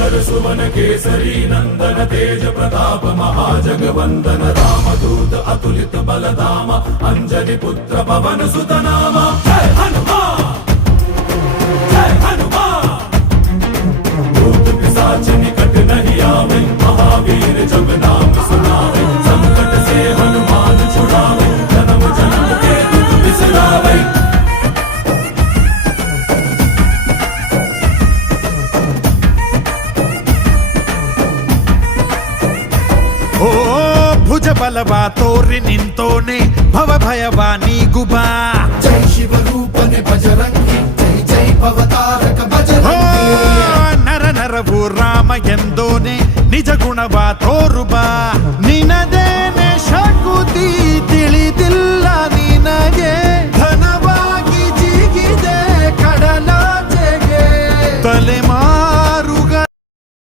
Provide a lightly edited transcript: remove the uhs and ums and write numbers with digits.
शङ्कर सुवन केसरी नन्दन तेज प्रताप महाजगवन्दन रामदूत अतुलित बलधाम अंजनी पुत्र पवन सुत नाम। जय हनुमान जय हनुमान। भूत पिशाच निकट नहीं आवे महावीर जब नाम सुनावे। संकट से हनुमान छुड़ावे जन्म जन्म के दुख बिसरावे। ಓ ಭುಜ ಬಲವ ತೋರಿ ನಿಂತೋನೆ ಭವ ಭಯವ ನೀಗುಬಾ। ಜೈ ಶಿವ ರೂಪನೆ ಬಜರಂಗಿ ಜೈ ಜೈ ಭವತಾರಕ ಬಜರಂಗಿ। ನರ ನರವು ರಾಮ ಎಂದೋನೆ ನಿಜ ಗುಣವ ತೋರುಬಾ। ನಿನದೇನೆ ಶಕುತಿ